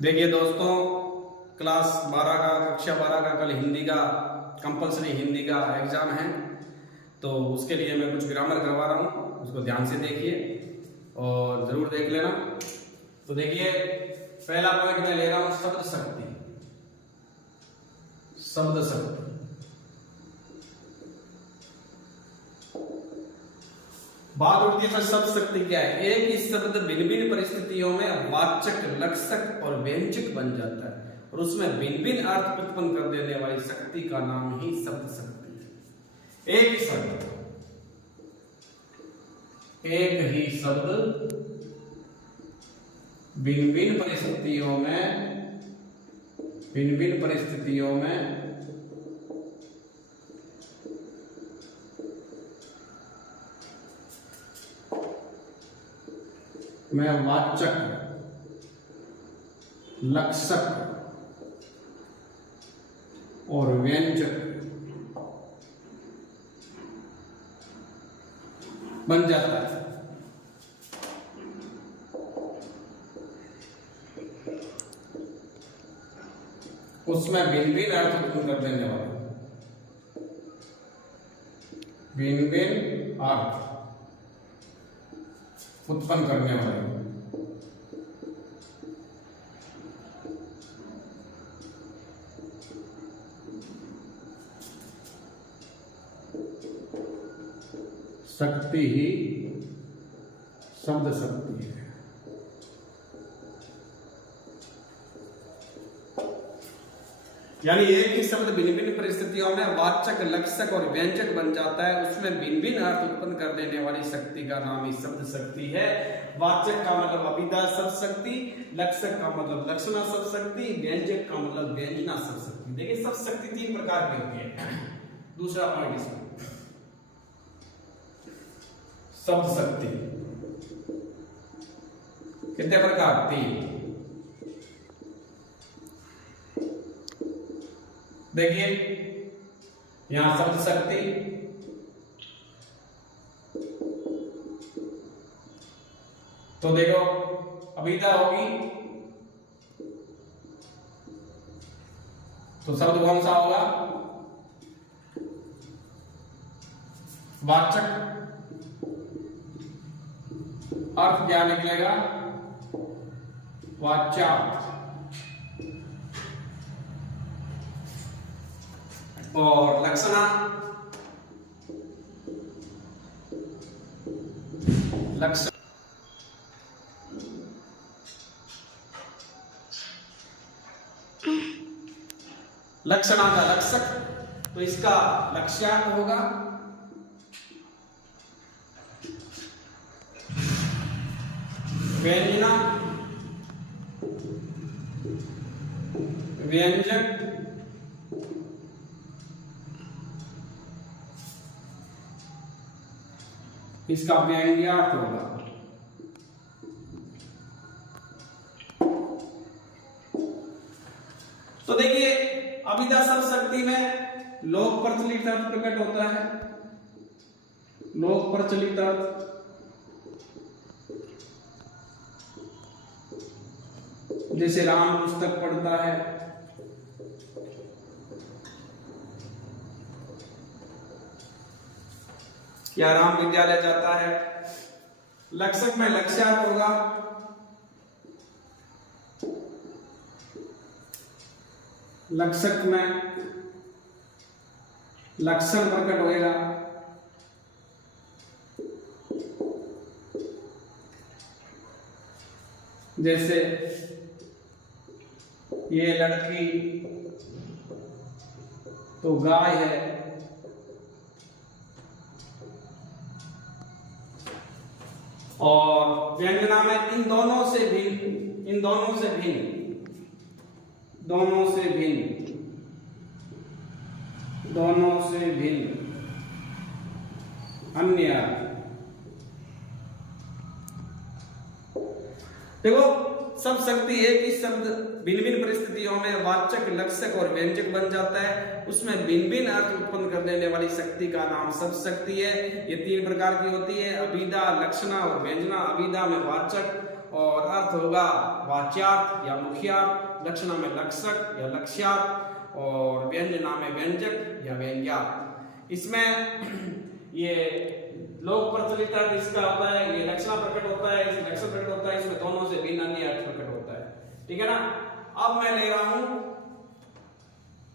देखिए दोस्तों, क्लास 12 का कक्षा 12 का कल हिंदी का कंपलसरी हिंदी का एग्जाम है। तो उसके लिए मैं कुछ ग्रामर करवा रहा हूँ, उसको ध्यान से देखिए और ज़रूर देख लेना। तो देखिए, पहला पॉइंट मैं ले रहा हूँ शब्द शक्ति। शब्द शक्ति बात उठती है, शब्द शक्ति क्या है? एक ही शब्द भिन्न भिन्न परिस्थितियों में वाचक, लक्षक और व्यंजक बन जाता है और उसमें भिन्न भिन्न अर्थ उत्पन्न कर देने वाली शक्ति का नाम ही शब्द शक्ति है। एक ही शब्द भिन्न भिन्न परिस्थितियों में वाचक, लक्षक और व्यंजक बन जाता है। उसमें भिन्न भिन्न अर्थ उत्पन्न कर देने वाले अर्थ उत्पन्न करने वाले शक्ति ही शब्द शक्ति है। यानी एक ही शब्द भिन्न भिन्न परिस्थितियों में वाचक, लक्षक और व्यंजक बन जाता है, उसमें भिन्न भिन्न अर्थ उत्पन्न कर देने वाली शक्ति का नाम ही शब्द शक्ति है। वाचक का मतलब अभिधा शब्द शक्ति, लक्षक का मतलब लक्षणा शब्द शक्ति, व्यंजक का मतलब व्यंजना शब्द शक्ति। देखिए, शब्द शक्ति तीन प्रकार की होती है। दूसरा पॉइंट इसमें शब्द शक्ति कितने प्रकार? तीन। देखिए, यहां शब्द शक्ति, तो देखो अभिधा होगी तो शब्द कौन सा होगा? वाचक। अर्थ क्या निकलेगा? वाच्यार्थ। और लक्षणा, लक्षणा का लक्षक, तो इसका लक्ष्यार्थ होगा। व्यंजना, व्यंजक, इसका व्यंग्यार्थ होगा। तो देखिए, अभिधा शब्द शक्ति में लोक प्रचलित अर्थ प्रकट होता है। लोक प्रचलित अर्थ जैसे राम पुस्तक पढ़ता है, या राम विद्यालय जाता है। लक्षक में लक्ष्यार्थ होगा। लक्षक में लक्षण प्रकट होएगा। जैसे ये लड़की तो गाय है, और व्यंजना में इन दोनों से भिन्न अन्य। देखो, शब्द शक्ति एक ही शब्द भिन्न भिन्न परिस्थितियों में वाचक, लक्षक और व्यंजक बन जाता है, उसमें भिन्न भिन्न अर्थ उत्पन्न कर देने वाली शक्ति का नाम शब्द शक्ति है। ये तीन प्रकार की होती है, अभिधा, लक्षणा और व्यंजना। अभिधा में वाचक और अर्थ होगा वाच्यार्थ या मुख्यार्थ, लक्षणा में लक्षक या लक्ष्यार्थ और व्यंजना में व्यंजक या व्यंग्यार्थ। इसमें ये लोक प्रचलित अर्थ इसका होता है, ये लक्षणा प्रकट होता है, इसमें लक्षण प्रकट होता है, इसमें दोनों से भिन्न अन्य अर्थ प्रकट होता है। ठीक है ना। अब मैं ले रहा हूं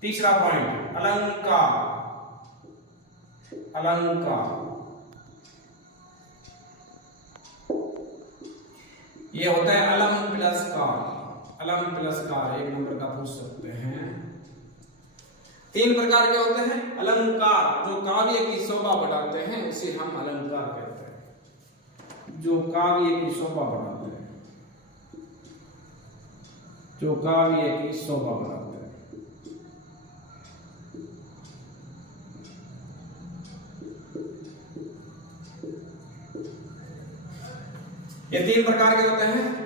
तीसरा पॉइंट, अलंकार। अलंकार ये होता है अलम प्लस कार। अलम प्लस कार 1 नंबर का पूछ सकते हैं। 3 प्रकार के होते हैं अलंकार। जो काव्य की शोभा बढ़ाते हैं उसे हम अलंकार कहते हैं। जो काव्य की शोभा बढ़ाते हैं, जो काव्य की शोभा बढ़ाते हैं। ये 3 प्रकार के होते हैं।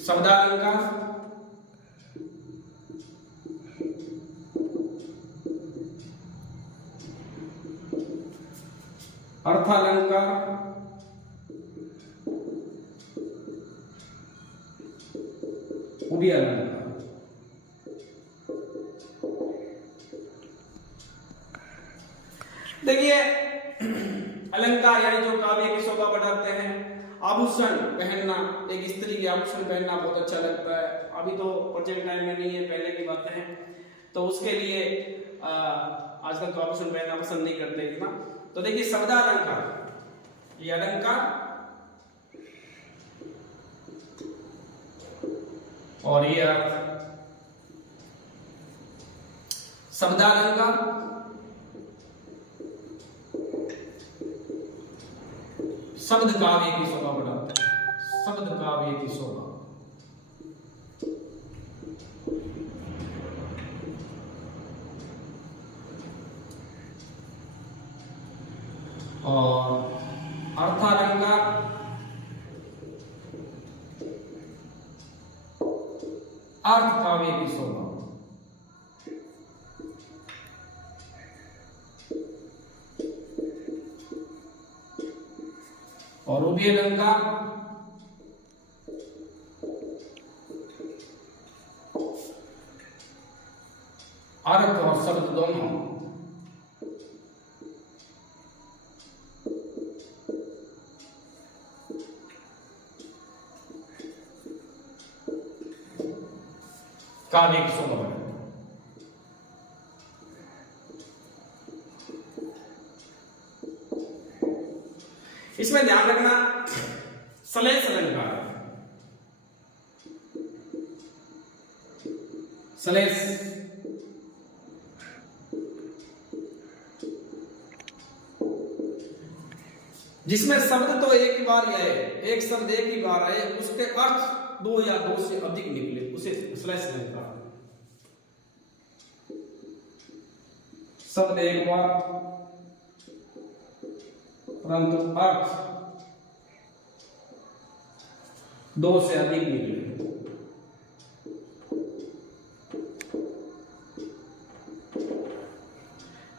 शब्दालंकार, अर्थालंकार, उभयालंकार। देखिए अलंकार यानी जो काव्य की शोभा बढ़ाते हैं। आभूषण पहनना, एक स्त्री के आभूषण पहनना बहुत अच्छा लगता है। अभी तो प्रेजेंट टाइम में नहीं है, पहले की बातें हैं। तो उसके लिए आजकल तो आभूषण पहनना पसंद नहीं करते इतना। तो देखिए शब्दालंकार, ये अलंकार और ये अर्थ। शब्दालंकार शब्द काव्य की शोभा बढ़ाते हैं। शब्द काव्य की शोभा। और अर्थालंकार अर्थ काव्य की शोभा। और उभयलंकार अर्थ और शब्द दोनों। काव्य की शोभा बढ़ाते हैं। इसमें ध्यान रखना सलेस अलंकार। सलेस जिसमें शब्द तो एक ही बार आए, एक शब्द एक ही बार आए, उसके अर्थ 2 या 2 से अधिक निकले, उसे सलेस अलंकार। शब्द एक बार परंतु अर्थ 2 से अधिक निकले।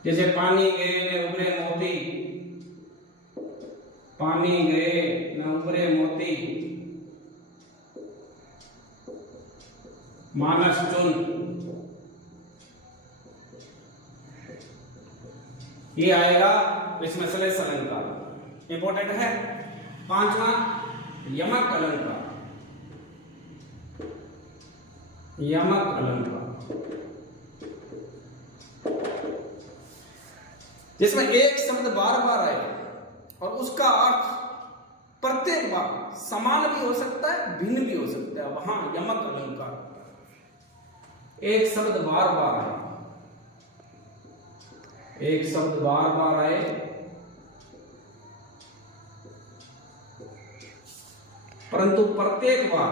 जैसे पानी गए न उभरे मोती, पानी गए न उभरे मोती, मानस चुन। ये आएगा इसमें सलेस अलंकार इंपॉर्टेंट है। 5वां यमक अलंकार। यमक अलंकार जिसमें एक शब्द बार बार आए और उसका अर्थ प्रत्येक बार समान भी हो सकता है, भिन्न भी हो सकता है, वहां यमक अलंकार। एक शब्द बार बार आए, एक शब्द बार बार आए परंतु प्रत्येक बार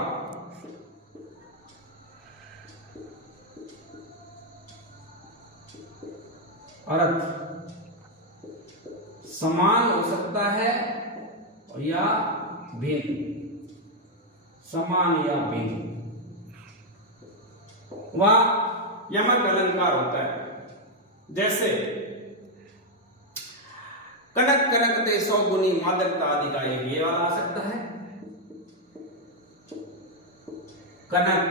अर्थ समान हो सकता है या भिन्न, समान या भिन्न, वह यमक अलंकार होता है। जैसे कनक कनकते 100 गुनी मादकता अधिका, ये वाला आ सकता है। कनक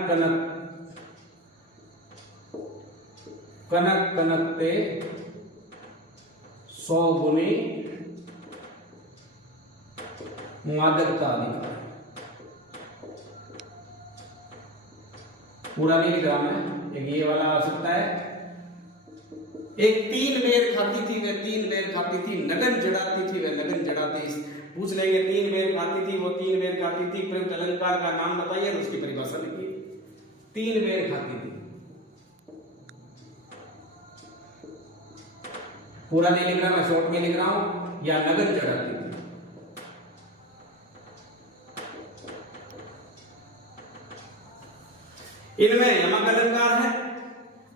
कनकते 100 गुनी मादकता अधिका, पूरा नहीं लिख रहा मैं, एक ये वाला आ सकता है। एक 3 बेर खाती थी वे 3 बेर खाती थी, नगन जड़ाती थी वे नगन जड़ाती। पूछ लेंगे 3 बेर खाती थी वो 3 बेर खाती थी, प्रयुक्त अलंकार का नाम बताइए और उसकी परिभाषा लिखिए। 3 बेर खाती थी, पूरा नहीं लिख रहा मैं, शॉर्ट में लिख रहा हूं। या नगन जड़ाती थी। इनमें यमक अलंकार है।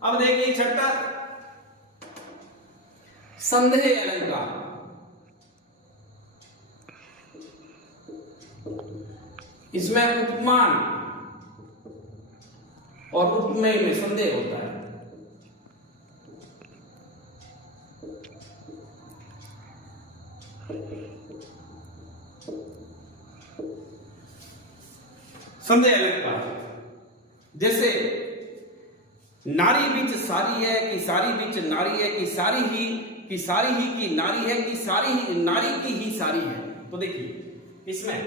अब देखिए छठा संदेह अलंकार। इसमें उपमान और उपमेय में संदेह होता है। संदेह अलंकार जैसे नारी बीच सारी है कि सारी बीच नारी है कि सारी ही की नारी है कि सारी ही नारी की ही सारी है। तो देखिए इसमें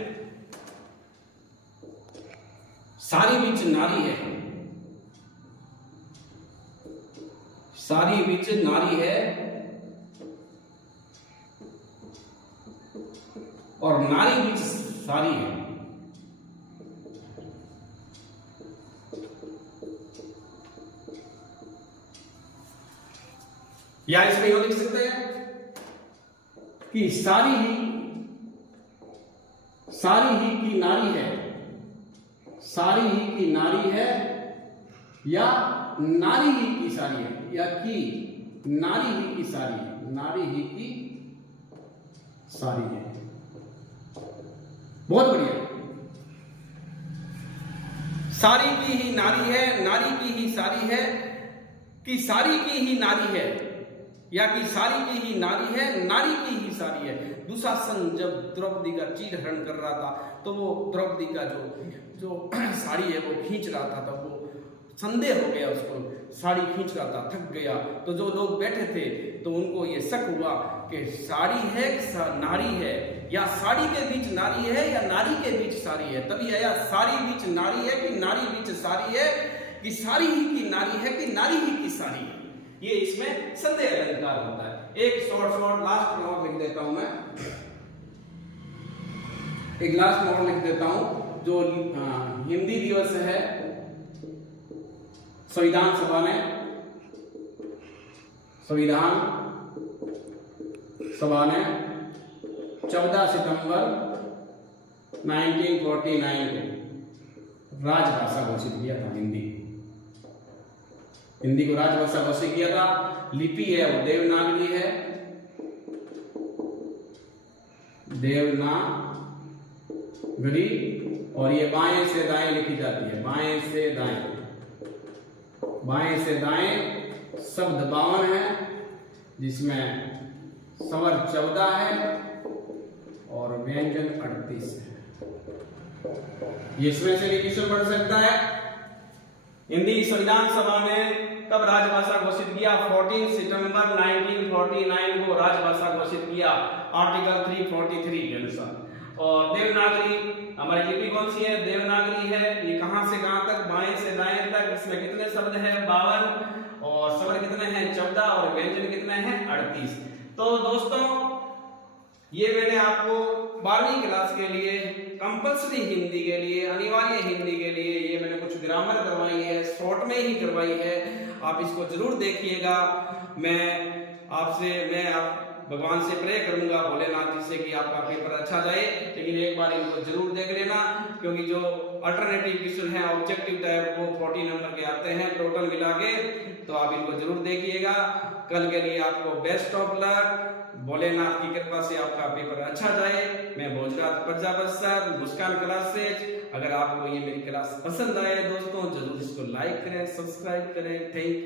सारी बीच नारी है, सारी बीच नारी है और नारी बीच सारी है। या इसमें यह लिख सकते हैं कि सारी ही की नारी है, सारी ही की नारी है या नारी ही की सारी है, या कि नारी ही की सारी है, नारी ही की सारी है। बहुत बढ़िया। सारी की ही नारी है, नारी की ही सारी है, कि सारी की ही नारी है या कि सारी की ही नारी है, नारी की ही सारी है। दुशासन जब द्रौपदी का चीर हरण कर रहा था तो वो द्रौपदी का जो साड़ी है वो खींच रहा था, तो वो संदेह हो गया, उसको साड़ी खींच रहा था, थक गया। तो जो लोग बैठे थे तो उनको ये शक हुआ कि साड़ी है कि नारी है, या साड़ी के बीच नारी है या नारी के बीच साड़ी है। तभी आया साड़ी बीच नारी है कि नारी बीच साड़ी है, कि सारी ही की नारी है कि नारी ही की साड़ी है। ये इसमें संदेह अलंकार होता है। एक शॉर्ट लास्ट में और लिख देता हूं मैं, एक लास्ट में और लिख देता हूं। जो हिंदी दिवस है संविधान सभा ने 14 सितंबर 1949 को राजभाषा घोषित किया था। हिंदी को राजभाषा घोषित किया था। लिपि है वो देवनागरी है, देवनागरी, और ये बाएं से दाएं लिखी जाती है, बाएं से दाएं, बाएं से दाएं। शब्द 52 है, जिसमें स्वर 14 है और व्यंजन 38 है। ये इसमें से भी क्वेश्चन पढ़ सकता है। हिंदी संविधान सभा ने कब राजभाषा घोषित किया? 14 सितंबर 1949 को राजभाषा घोषित किया, आर्टिकल 343 के अनुसार। और देवनागरी हमारी लिपि कौन सी है? देवनागरी है। ये कहां से कहां तक? बाएं से दाएं तक। इसमें कितने शब्द हैं? 52, और स्वर कितने हैं? 14, और व्यंजन कितने हैं? 38। तो दोस्तों ये मैंने आपको 12वीं क्लास के लिए कंपल्सरी हिंदी के लिए, अनिवार्य हिंदी के लिए ये मैंने कुछ ग्रामर करवाई है, शॉर्ट में ही करवाई है। आप इसको जरूर देखिएगा। मैं आप भगवान से प्रे करूंगा, भोलेनाथ जी से, कि आपका पेपर अच्छा जाए। लेकिन एक बार इनको जरूर देख लेना, क्योंकि जो अल्टरनेटिव क्वेश्चन है ऑब्जेक्टिव टाइप वो 40 नंबर के आते हैं टोटल मिला के। तो आप इनको जरूर देखिएगा। कल के लिए आपको बेस्ट ऑफ लक। भोलेनाथ की कृपा से आपका पेपर अच्छा जाए। मैं भोजराज प्रजापति सर, मुस्कान क्लासेज। अगर आपको ये मेरी क्लास पसंद आए दोस्तों, जरूर इसको लाइक करें, सब्सक्राइब करें। Thank you.